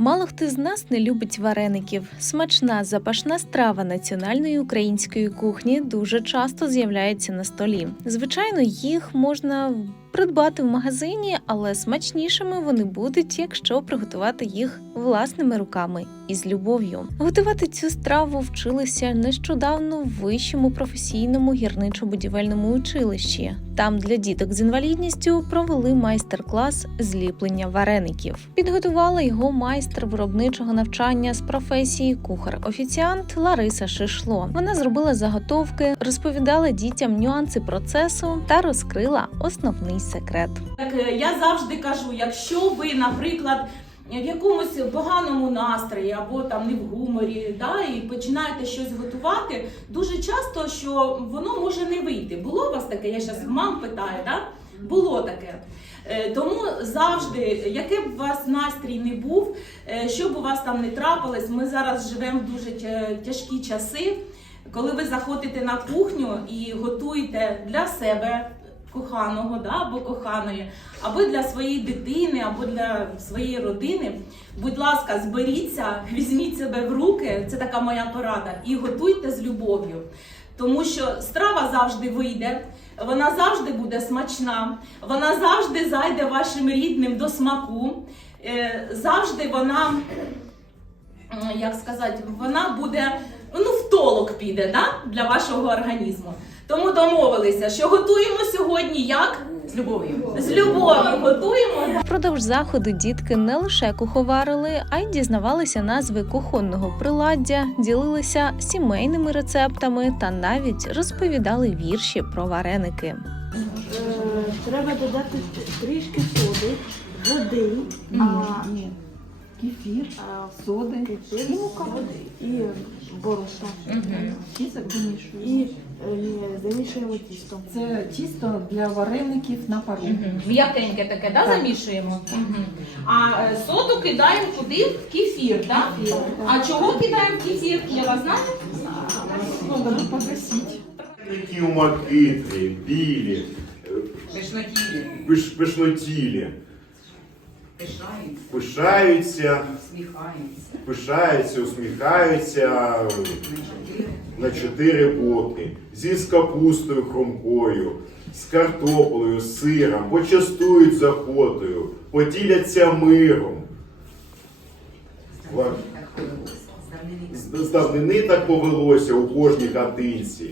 Мало хто з нас не любить вареників. Смачна запашна страва національної української кухні дуже часто з'являється на столі. Звичайно, їх можна придбати в магазині, але смачнішими вони будуть, якщо приготувати їх власними руками і з любов'ю. Готувати цю страву вчилися нещодавно в вищому професійному гірничо-будівельному училищі. Там для діток з інвалідністю провели майстер-клас зліплення вареників. Підготувала його майстер виробничого навчання з професії кухар-офіціант Лариса Шишло. Вона зробила заготовки, розповідала дітям нюанси процесу та розкрила основний секрет. Так е, я завжди кажу, якщо ви, наприклад, в якомусь поганому настрої або там не в гуморі, да, і починаєте щось готувати, дуже часто що воно може не вийти. Було у вас таке? Я зараз мам питаю, да? Було таке. Е, Тому завжди, який б у вас настрій не був, е, що б у вас там не трапилось, ми зараз живемо в дуже тяжкі часи. Коли ви заходите на кухню і готуєте для себе коханого да, або коханої, або для своєї дитини, або для своєї родини, будь ласка, зберіться, візьміть себе в руки, це така моя порада, і готуйте з любов'ю. Тому що страва завжди вийде, вона завжди буде смачна, вона завжди зайде вашим рідним до смаку, е, завжди вона, як сказати, вона буде ну, в піде да, для вашого організму. Тому домовилися, що готуємо сьогодні як? З любов'ю. З любов'ю готуємо. Впродовж заходу дітки не лише куховарили, а й дізнавалися назви кухонного приладдя, ділилися сімейними рецептами та навіть розповідали вірші про вареники. Е, Треба додати трішки соди, води, а, Кефір, соди, кефір, і мука. і вимішуємо. І замішуємо тісто. Це тісто для вареників на пару. М'якеньке таке, да, замішуємо? А е, соду кидаємо куди? В кефір, так? А чого кидаємо в кефір? Я вас знаю? Ну, дадуть погасити. Які умакитрі, білі, е, Пишнотілі, пиш, пишнотілі, пишаються, пишаються, сміхаються. пишаються, усміхаються На чотири. боки, зі з капустою хромкою, з картоплею, з сиром, почастують з охотою, поділяться миром. З давнини так повелося у кожній хатинці.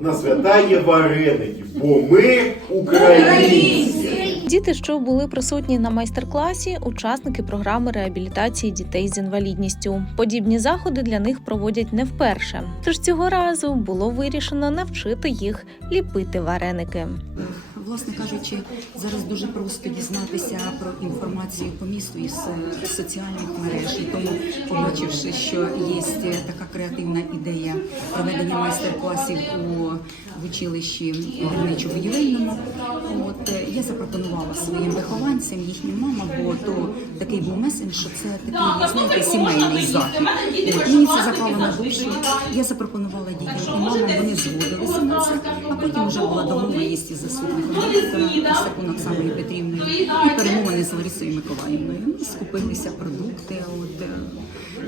На свята є вареники, бо ми українці. Діти, що були присутні на майстер-класі, учасники програми реабілітації дітей з інвалідністю. Подібні заходи для них проводять не вперше. Тож цього разу було вирішено навчити їх ліпити вареники. Власне кажучи, зараз дуже просто дізнатися про інформацію по місту із е, соціальних мереж. І тому, побачивши, що є така креативна ідея проведення майстер-класів у в училищі гірничо-будівельному, от е, я запропонувала своїм вихованцям, їхнім мамам, бо то такий був меседж, що це такий, знаєте, сімейний захід. Мені це запало на душу. Я запропонувала дітям і мамам, вони згодилися на це, а потім вже була домовленість із Степан Оксаною Петрівною і перемовини з Ларисою Миколаївною. Скупилися продукти, от,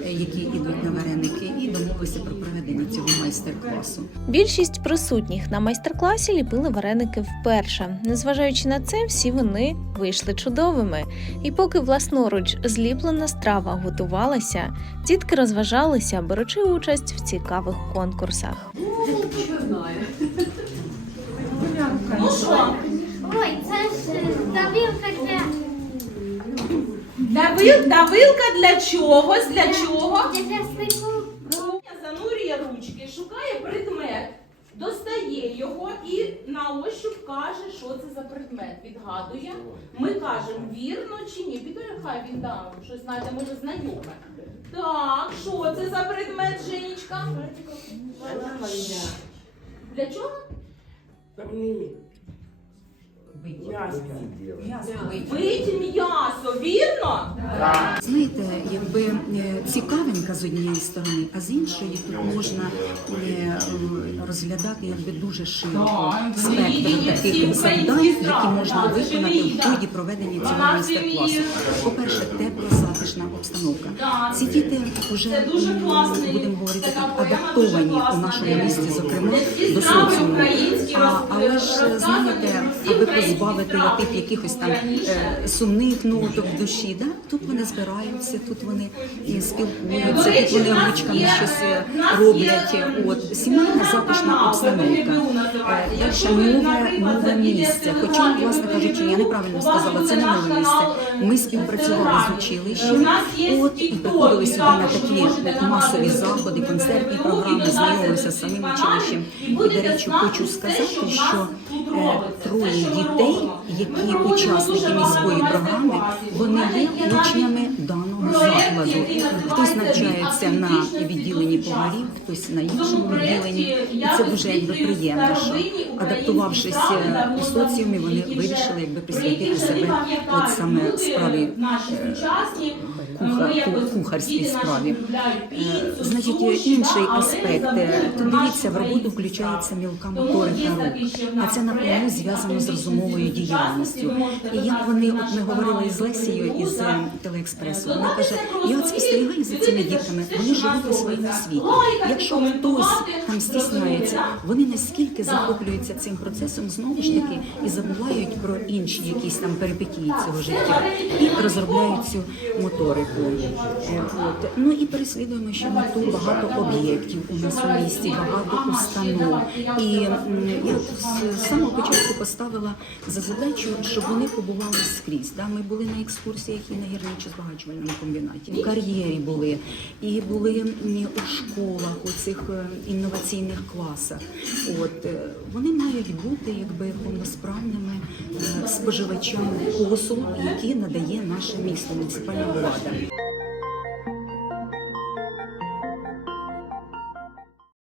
е, які йдуть на вареники, і домовилися про проведення цього майстер-класу. Більшість присутніх на майстер-класі ліпили вареники вперше. Незважаючи на це, всі вони вийшли чудовими. І поки власноруч зліплена страва готувалася, дітки розважалися, беручи участь в цікавих конкурсах. Ну що? Ой, це ж е, давілка для, Давил, давилка для чогось? Для чого? для часнику. Занурює ручки, шукає предмет, достає його і на ощуп каже, що це за предмет. Відгадує. Ми кажемо, вірно чи ні. Піде, хай він да, щось знайде, може знайоме. Так, що це за предмет, Женечка? Для чого? Бить. М'ясо. М'ясо бить. Бить м'ясо, вірно? Знаєте, якби цікавенька з однієї сторони, а з іншої тут можна е, розглядати якби дуже широко спектр таких завдань, які можна виконати в ході проведення цього майстер-класу. По-перше, тепла затишна обстановка. Ці діти вже дуже класний, будемо говорити так, адаптовані у нашому місті, зокрема до соціуму. А, але ж знаєте, аби позбавити тих якихось там е, сумних ноток в душі, да? тут вони збираються, тут вони і спілкуються, тут вони ручками щось е, роблять. От сімейна затишна обстановка. Нове зайдете місце. в Хоча, власне кажучи, я неправильно сказала, це не нове місце. канал, е, Ми співпрацювали з училищем, от і приходили сюди на такі масові заходи, концертні програми, знайомилися з самим училищем. і до речі, хочу сказати, що е, троє ми дітей, які учасники міської програми, вони є учнями закладу. Хтось навчається на відділенні поварів, хтось на іншому відділенні. І це дуже якби приємно, що адаптувавшись е, у соціумі, вони вирішили якби присвятити себе от саме справі е, кухар- кухарській справі. Е, Значить, інший аспект. наші дивіться, в роботу включається мілка моторика рук. А це напряму зв'язано з розумовою діяльністю. І як вони, от ми говорили із Лесією із Телеекспресу, Е, вона каже, я спостерігаю за цими дітками, вони живуть у своєму світі. Якщо хтось там стісняється, вони наскільки захоплюються цим процесом знову ж таки і забувають про інші якісь там перипетії цього життя і розробляють цю моторику. Е, От. Ну і переслідуємо ще мету багато об'єктів у нас у місті, багато установ. І я з самого початку поставила за задачу, щоб вони побували скрізь. Да? Ми були на екскурсіях і на гірничо-збагачувальному комбінаті, в кар'єрі були, і були у школах, у цих е, інноваційних класах. От е, вони мають бути якби повносправними е, споживачами послуг, які надає наше місто, муніципальна влада.